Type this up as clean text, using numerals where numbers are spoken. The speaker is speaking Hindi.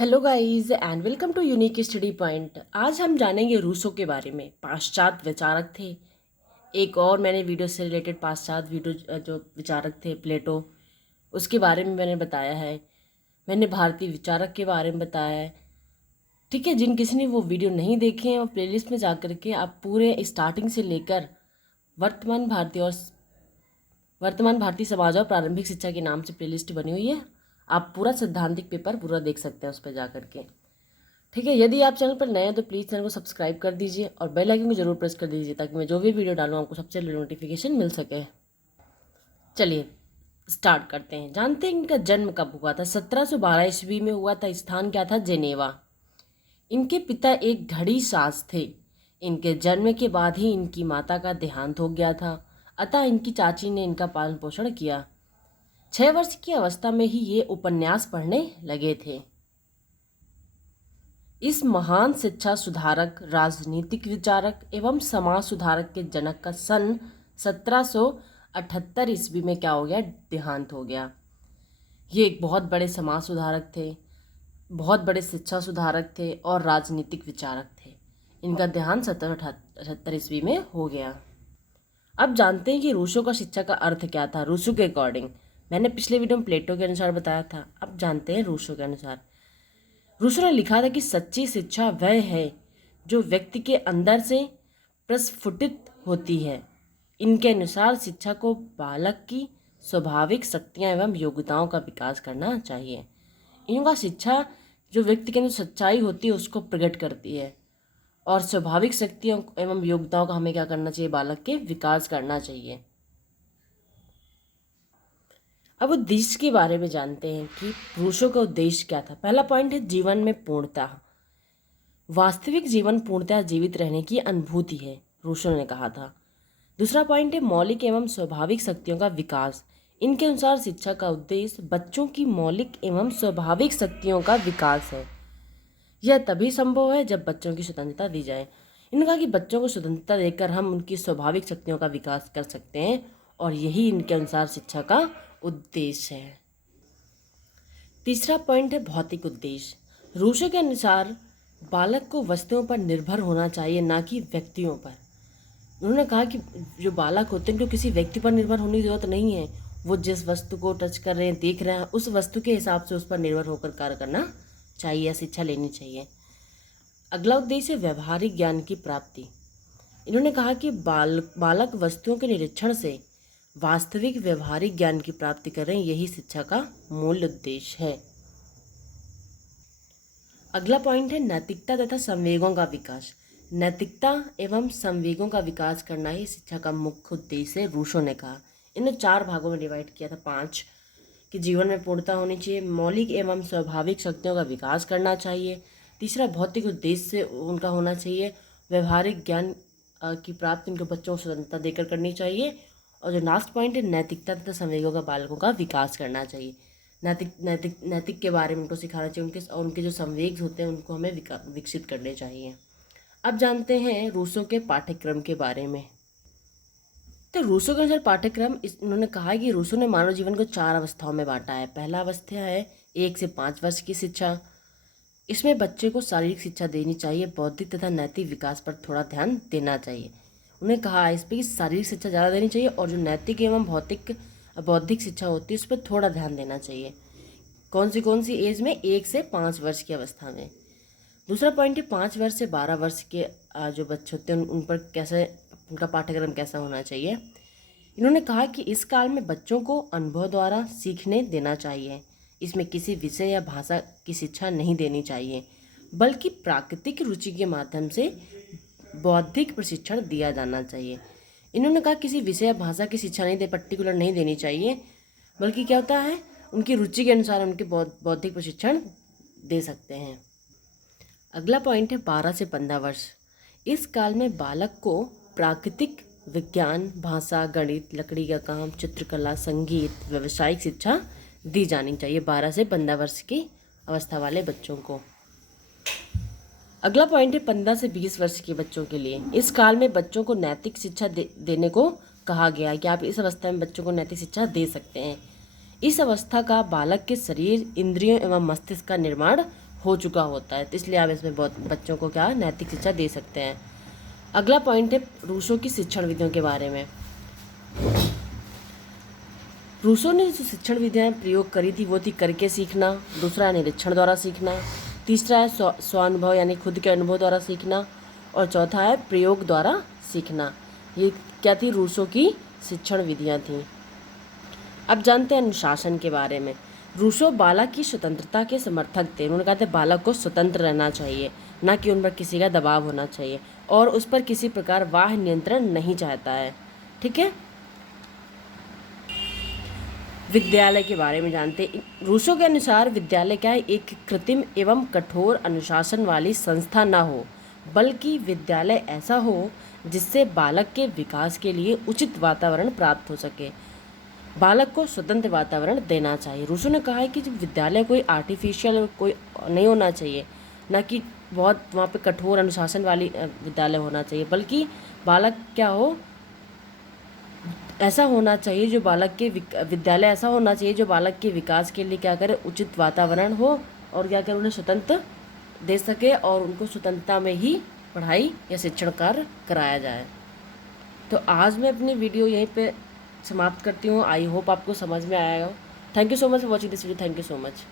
Hello guys and welcome to unique study point. आज हम जानेंगे रूसो के बारे में। पाश्चात्य विचारक थे। एक और मैंने वीडियो से रिलेटेड पाश्चात्य वीडियो जो विचारक थे प्लेटो, उसके बारे में मैंने बताया है। मैंने भारतीय विचारक के बारे में बताया है। ठीक है, जिन किसी ने वो वीडियो नहीं देखे हैं वो प्लेलिस्ट में जा कर के आप पूरे स्टार्टिंग से लेकर वर्तमान भारतीय समाज और प्रारंभिक शिक्षा के नाम से प्लेलिस्ट बनी हुई है। आप पूरा सैद्धांतिक पेपर पूरा देख सकते हैं उस पर जा करके। ठीक है, यदि आप चैनल पर नए हैं तो प्लीज़ चैनल को सब्सक्राइब कर दीजिए और बेल आइकन को जरूर प्रेस कर दीजिए ताकि मैं जो भी वीडियो डालूँ आपको सबसे पहले नोटिफिकेशन मिल सके। चलिए स्टार्ट करते हैं। जानते हैं इनका जन्म कब हुआ था? 1712 ईस्वी में हुआ था। स्थान क्या था? जेनेवा। इनके पिता एक घड़ी साज थे। इनके जन्म के बाद ही इनकी माता का देहांत हो गया था, अतः इनकी चाची ने इनका पालन पोषण किया। 6 वर्ष की अवस्था में ही ये उपन्यास पढ़ने लगे थे। इस महान शिक्षा सुधारक, राजनीतिक विचारक एवं समाज सुधारक के जनक का सन 1778 ईस्वी में क्या हो गया? देहांत हो गया। ये एक बहुत बड़े समाज सुधारक थे, बहुत बड़े शिक्षा सुधारक थे और राजनीतिक विचारक थे। इनका देहांत 1778 ईस्वी में हो गया। अब जानते हैं कि रूसो का शिक्षा का अर्थ क्या था। रूसो के अकॉर्डिंग, मैंने पिछले वीडियो में प्लेटो के अनुसार बताया था, अब जानते हैं रूसो के अनुसार। रूसो ने लिखा था कि सच्ची शिक्षा वह है जो व्यक्ति के अंदर से प्रस्फुटित होती है। इनके अनुसार शिक्षा को बालक की स्वाभाविक शक्तियाँ एवं योग्यताओं का विकास करना चाहिए। इनका शिक्षा जो व्यक्ति के अंदर सच्चाई होती है उसको प्रकट करती है और स्वाभाविक शक्तियों एवं योग्यताओं का हमें क्या करना चाहिए? बालक के विकास करना चाहिए। अब उद्देश्य के बारे में जानते हैं कि रूसो का उद्देश्य क्या था। पहला पॉइंट है जीवन में पूर्णता। वास्तविक जीवन पूर्णतः जीवित रहने की अनुभूति है, रूसो ने कहा था। दूसरा पॉइंट है मौलिक एवं स्वाभाविक शक्तियों का विकास। इनके अनुसार शिक्षा का उद्देश्य बच्चों की मौलिक एवं स्वाभाविक शक्तियों का विकास है। यह तभी संभव है जब बच्चों की स्वतंत्रता दी जाए। इन्होंने कहा कि बच्चों को स्वतंत्रता देकर हम उनकी स्वाभाविक शक्तियों का विकास कर सकते हैं और यही इनके अनुसार शिक्षा का उद्देश्य है। तीसरा पॉइंट है भौतिक उद्देश्य। रूसो के अनुसार बालक को वस्तुओं पर निर्भर होना चाहिए, ना कि व्यक्तियों पर। उन्होंने कहा कि जो बालक होते हैं उनको किसी व्यक्ति पर निर्भर होने की जरूरत नहीं है। वो जिस वस्तु को टच कर रहे हैं, देख रहे हैं, उस वस्तु के हिसाब से उस पर निर्भर होकर कार्य करना चाहिए या शिक्षा लेनी चाहिए। अगला उद्देश्य है व्यवहारिक ज्ञान की प्राप्ति। इन्होंने कहा कि बालक वस्तुओं के निरीक्षण से वास्तविक व्यवहारिक ज्ञान की प्राप्ति करें, यही शिक्षा का मूल उद्देश्य है। अगला पॉइंट है नैतिकता तथा संवेगों का विकास। नैतिकता एवं संवेगों का विकास करना ही शिक्षा का मुख्य उद्देश्य है, रूसो ने कहा। इन्हें 4 भागों में डिवाइड किया था। 5 कि जीवन में पूर्णता होनी चाहिए, मौलिक एवं स्वाभाविक शक्तियों का विकास करना चाहिए। तीसरा भौतिक उद्देश्य उनका होना चाहिए, व्यवहारिक ज्ञान की प्राप्ति उनके बच्चों को स्वतंत्रता देकर करनी चाहिए। और जो लास्ट पॉइंट है नैतिकता तथा संवेगों का बालकों का विकास करना चाहिए। नैतिक के बारे में उनको सिखाना चाहिए, उनके जो संवेग होते हैं उनको हमें विकसित करने चाहिए। अब जानते हैं रूसो के पाठ्यक्रम के बारे में। तो रूसो के अनुसार पाठ्यक्रम उन्होंने कहा है कि रूसो ने मानव जीवन को 4 अवस्थाओं में बांटा है। पहला अवस्था है 1 से 5 वर्ष की शिक्षा। इसमें बच्चे को शारीरिक शिक्षा देनी चाहिए, बौद्धिक तथा नैतिक विकास पर थोड़ा ध्यान देना चाहिए। उन्हें कहा है इस पर कि शारीरिक शिक्षा ज़्यादा देनी चाहिए और जो नैतिक एवं बौद्धिक शिक्षा होती है उस पर थोड़ा ध्यान देना चाहिए। कौन सी एज में? 1 से 5 वर्ष की अवस्था में। दूसरा पॉइंट है 5 वर्ष से 12 वर्ष के जो बच्चे होते हैं उन पर कैसे उनका पाठ्यक्रम कैसा होना चाहिए। इन्होंने कहा कि इस काल में बच्चों को अनुभव द्वारा सीखने देना चाहिए। इसमें किसी विषय या भाषा की शिक्षा नहीं देनी चाहिए, बल्कि प्राकृतिक रुचि के माध्यम से बौद्धिक प्रशिक्षण दिया जाना चाहिए। इन्होंने कहा किसी विषय या भाषा की शिक्षा पर्टिकुलर नहीं देनी चाहिए, बल्कि क्या होता है उनकी रुचि के अनुसार उनके बौद्धिक प्रशिक्षण दे सकते हैं। अगला पॉइंट है 12 से 15 वर्ष। इस काल में बालक को प्राकृतिक विज्ञान, भाषा, गणित, लकड़ी का काम, चित्रकला, संगीत, व्यावसायिक शिक्षा दी जानी चाहिए 12 से 15 वर्ष की अवस्था वाले बच्चों को। अगला पॉइंट है 15 से 20 वर्ष के बच्चों के लिए। इस काल में बच्चों को नैतिक शिक्षा देने को कहा गया है कि आप इस अवस्था में बच्चों को नैतिक शिक्षा दे सकते हैं। इस अवस्था का बालक के शरीर, इंद्रियों एवं मस्तिष्क का निर्माण हो चुका होता है, तो इसलिए आप इसमें बहुत बच्चों को क्या नैतिक शिक्षा दे सकते हैं। अगला पॉइंट है रूसों की शिक्षण विधियों के बारे में। रूसों ने जो शिक्षण विधियाँ प्रयोग करी थी वो थी करके सीखना, दूसरा है निरीक्षण द्वारा सीखना, तीसरा है स्वानुभव यानी खुद के अनुभव द्वारा सीखना, और चौथा है प्रयोग द्वारा सीखना। ये क्या थी? रूसों की शिक्षण विधियाँ थीं। अब जानते हैं अनुशासन के बारे में। रूसो बालक की स्वतंत्रता के समर्थक थे। उन्होंने कहा था बालक को स्वतंत्र रहना चाहिए, ना कि उन पर किसी का दबाव होना चाहिए, और उस पर किसी प्रकार बाह्य नियंत्रण नहीं चाहता है। ठीक है, विद्यालय के बारे में जानते हैं। रूसो के अनुसार विद्यालय क्या है? एक कृत्रिम एवं कठोर अनुशासन वाली संस्था ना हो, बल्कि विद्यालय ऐसा हो जिससे बालक के विकास के लिए उचित वातावरण प्राप्त हो सके। बालक को स्वतंत्र वातावरण देना चाहिए। रूसो ने कहा है कि जब विद्यालय कोई आर्टिफिशियल कोई नहीं होना चाहिए, ना कि बहुत वहाँ पे कठोर अनुशासन वाली विद्यालय होना चाहिए, बल्कि बालक क्या हो, ऐसा होना चाहिए जो बालक के विद्यालय ऐसा होना चाहिए जो बालक के विकास के लिए क्या करे, उचित वातावरण हो, और क्या करे, उन्हें स्वतंत्र दे सके और उनको स्वतंत्रता में ही पढ़ाई या शिक्षण कार्य कराया जाए। तो आज मैं अपनी वीडियो यहीं पे समाप्त करती हूँ। आई होप आपको समझ में आएगा। Thank you so much for watching this video. Thank you so much.